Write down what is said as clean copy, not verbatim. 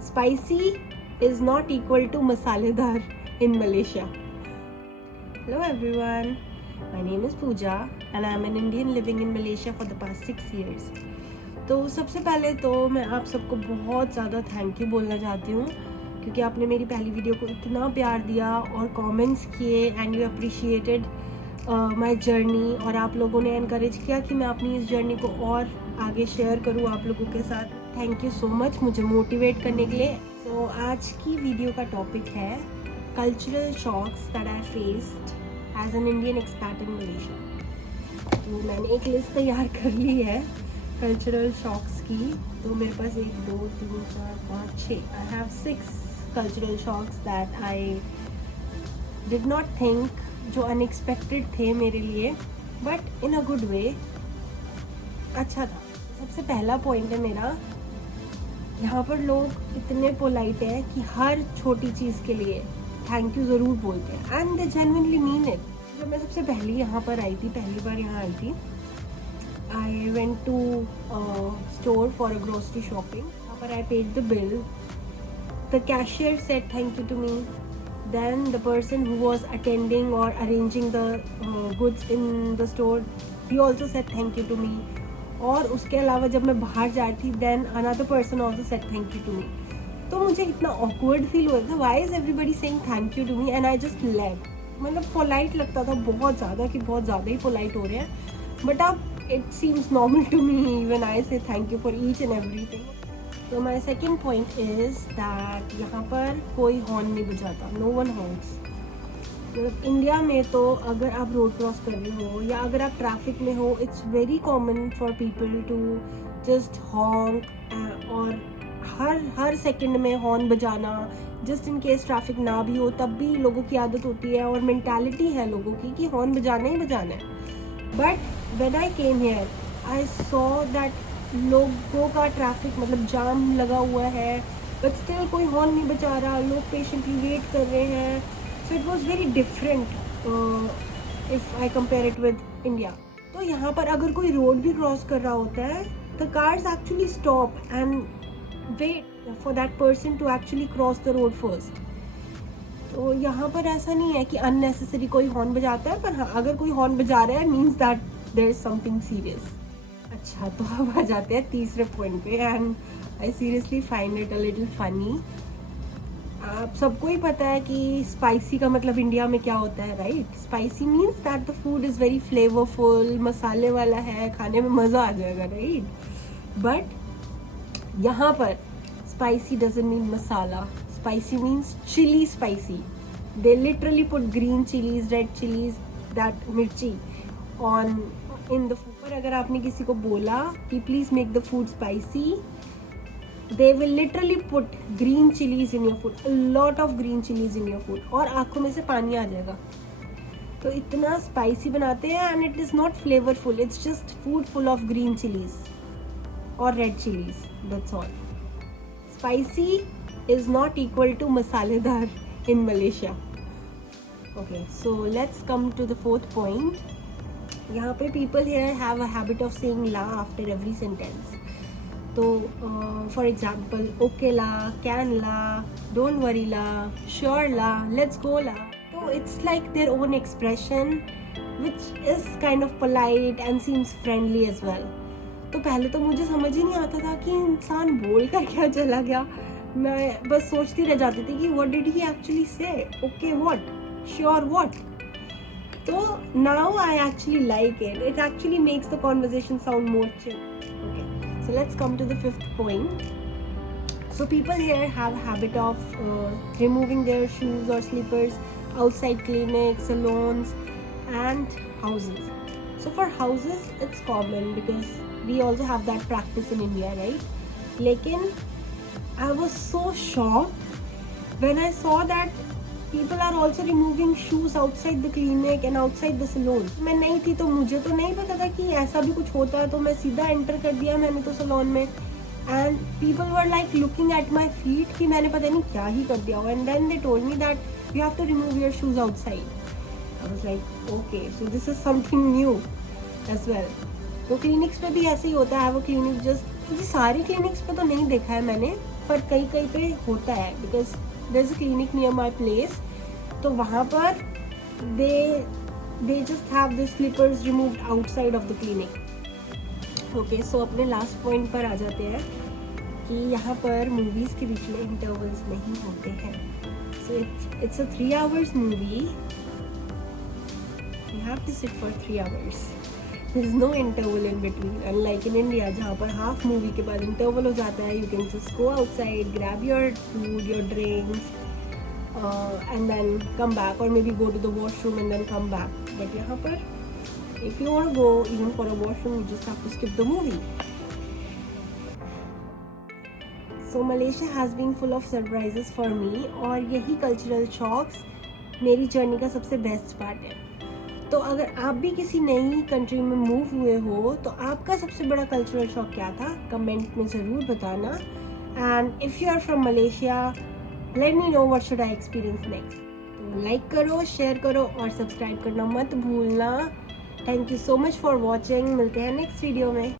Spicy is not equal to masaledar in Malaysia. Hello everyone, my name is Pooja and I am an Indian living in Malaysia for the past 6 years. तो सबसे पहले तो मैं आप सबको बहुत ज़्यादा थैंक यू बोलना चाहती हूँ क्योंकि आपने मेरी पहली वीडियो को इतना प्यार दिया और कमेंट्स किए and you appreciated my journey और आप लोगों ने एनकरेज किया कि मैं अपनी इस जर्नी को और आगे शेयर करूँ आप लोगों के साथ. थैंक यू सो मच मुझे मोटिवेट करने के लिए. तो आज की वीडियो का टॉपिक है cultural shocks that I faced as an Indian expat in Malaysia. तो मैंने एक लिस्ट तैयार कर ली है कल्चरल शॉक्स की. तो मेरे पास 1 2 3 4 5 6 I have 6 cultural shocks that I did not think, जो अनएक्सपेक्टेड थे मेरे लिए but in a good way. अच्छा था. सबसे पहला पॉइंट है मेरा, यहाँ पर लोग इतने पोलाइट हैं कि हर छोटी चीज़ के लिए थैंक यू ज़रूर बोलते हैं and they genuinely mean it. जब मैं सबसे पहले यहाँ पर आई थी, पहली बार यहाँ आई थी, I went to a store for a grocery shopping. After I paid the bill, the cashier said thank you to me. Then the person who was attending or arranging the goods in the store, he also said thank you to me. और उसके अलावा जब मैं बाहर जा रही थी, then another person also said thank you to me. तो मुझे इतना awkward feel हो रहा था. Why is everybody saying thank you to me? And I just left. मतलब polite लगता था बहुत ज़्यादा कि बहुत ज़्यादा ही polite हो रहे हैं. But अब it seems normal to me when I say thank you for each and everything. So my second point is that यहाँ पर कोई हॉर्न नहीं बजाता. No one honks. मतलब इंडिया में तो अगर आप रोड क्रॉस कर रहे हो या अगर आप ट्रैफिक में हो, it's very common for people to just honk और हर सेकंड में हॉर्न बजाना जस्ट इन केस ट्रैफिक ना भी हो तब भी लोगों की आदत होती है और मेंटालिटी है लोगों की कि हॉर्न बजाना ही बजाना है. But when I came here, I saw that लोगों का ट्रैफिक मतलब जाम लगा हुआ है बट स्टिल कोई हॉर्न नहीं बजा रहा, लोग पेशेंटली वेट कर रहे हैं. So it was very different if I compare it with India. तो यहाँ पर अगर कोई रोड भी क्रॉस कर रहा होता है, the cars actually stop and wait for that person to actually cross the road first. तो यहाँ पर ऐसा नहीं है कि अननेसेसरी कोई हॉर्न बजाता है, पर हाँ अगर कोई हॉर्न बजा रहा है means that there is something serious. अच्छा, तो अब आ जाते हैं तीसरे पॉइंट पे and I seriously find it a little funny. आप सबको ही पता है कि स्पाइसी का मतलब इंडिया में क्या होता है, right? Spicy means that the food is very flavourful, मसाले वाला है, खाने में मज़ा आ जाएगा, राइट? बट यहाँ पर spicy doesn't mean masala. Spicy means chili spicy. They literally put green chilies, red chilies, that mirchi on in the food. पर अगर आपने किसी को बोला कि please make the food spicy, they will literally put green chilies in your food, a lot of green chilies in your food, और आँखों में से पानी आ जाएगा. तो इतना spicy बनाते हैं and it is not flavorful. It's just food full of green chilies or red chilies. That's all. Spicy is not equal to masaledar in Malaysia. Okay, so let's come to the fourth point. यहाँ पे people here have a habit of saying la after every sentence. तो for example, okay la, can la, don't worry la, sure la, let's go la. So it's like their own expression which is kind of polite and seems friendly as well. तो पहले तो मुझे समझ ही नहीं आता था कि इंसान बोल कर क्या चला गया. मैं बस सोचती रह जाती थी कि what did he actually say? Okay what? Sure what? So now I actually like it. It actually makes the conversation sound more chill. Okay, so let's come to the fifth point. So people here have a habit of removing their shoes or slippers outside clinics, salons and houses. So for houses it's common because we also have that practice in India, right? लेकिन I was so shocked when I saw that people are also removing shoes outside the clinic and outside the salon. मैं नहीं थी तो मुझे तो नहीं पता था कि ऐसा भी कुछ होता है, तो मैं सीधा एंटर कर दिया मैंने तो salon में and people were like looking at my feet कि मैंने पता नहीं क्या ही कर दिया. And then they told me that you have to remove your shoes outside. I was like okay, so this is something new as well. तो clinics पे भी ऐसे ही होता है. वो क्लिनिक जस्ट, मुझे सारे क्लिनिक्स पे तो नहीं देखा है मैंने, पर कहीं कहीं पे होता है, because there is a clinic near my place, तो वहाँ पर they just have the slippers removed outside of the clinic. Okay, so अपने लास्ट पॉइंट पर आ जाते हैं कि यहाँ पर मूवीज़ के बीच में इंटरवल्स नहीं होते हैं। So it's a 3 hours movie, you have to sit for 3 hours. There is no interval in between, unlike in India जहाँ पर हाफ मूवी के बाद इंटरवल हो जाता है, you can just go outside, grab your food, your drinks, and then come back, or maybe go to the washroom and then come back. But यहाँ पर if you want to go even for a washroom, you just have to skip the movie. So Malaysia has been full of surprises for me, और यही cultural shocks मेरी journey का सबसे best part है। तो अगर आप भी किसी नई कंट्री में मूव हुए हो तो आपका सबसे बड़ा कल्चरल शॉक क्या था, कमेंट में ज़रूर बताना। And if you are from Malaysia, let me know what should I experience next. तो लाइक करो, शेयर करो और सब्सक्राइब करना मत भूलना। Thank you so much for watching. मिलते हैं नेक्स्ट वीडियो में।